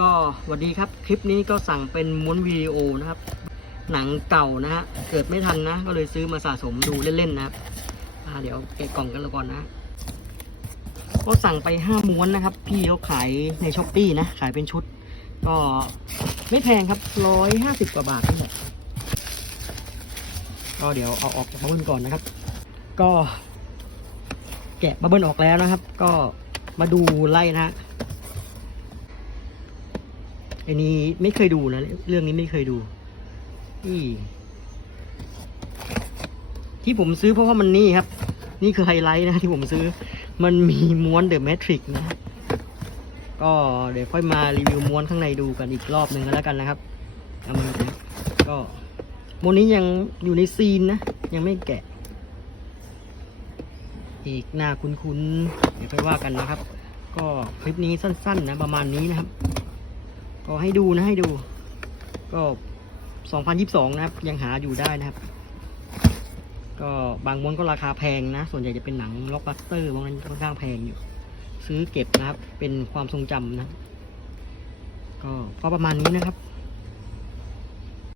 ก็สวัสดีครับคลิปนี้ก็สั่งเป็นม้วนวิดีโอนะครับ หนังเก่านะฮะเกิดไม่ทันนะ ก็เลยซื้อมาสะสมดูเล่นๆนะครับอ่าเดี๋ยวแกะกล่องกันล้วก่อนนะ ก็สั่งไปห้าม้วนนะครับ พี่เขาขายในช้อปปี้นะ ขายเป็นชุด ก็ไม่แพงครับร้อยห้าสิบกว่าบาทนี่แหละก็เดี๋ยวเอาออกจากบับเบิ้ลก่อนนะครับ ก็แกะบับเบิ้ลออกแล้วนะครับ ก็มาดูไล่นะฮะ อันนี้ไม่เคยดูนะ เรื่องนี้ไม่เคยดูที่ที่ผมซื้อเพราะว่ามันนี่ครับ นี่คือไฮไลท์นะที่ผมซื้อ มันมีม้วนเดอะแมทริกนะ ก็เดี๋ยวค่อยมารีวิวม้วนข้างในดูกันอีกรอบหนึ่งแล้วกันนะครับเอามาดูก็ม้วนนี้ยังอยู่ในซีนนะ ยังไม่แกะ อีกหน้าคุ้นๆ เดี๋ยวค่อยว่ากันนะครับ ก็คลิปนี้สั้นๆนะประมาณนี้นะครับ ก็ให้ดูนะให้ดู ก็ 2022 นะครับ ยังหาอยู่ได้นะครับ ก็บางม้วนก็ราคาแพงนะ ส่วนใหญ่จะเป็นหนังล็อกบัสเตอร์บางนั้นค่อนข้างแพงอยู่ ซื้อเก็บนะครับ เป็นความทรงจำนะ ก็ก็ประมาณนี้นะครับ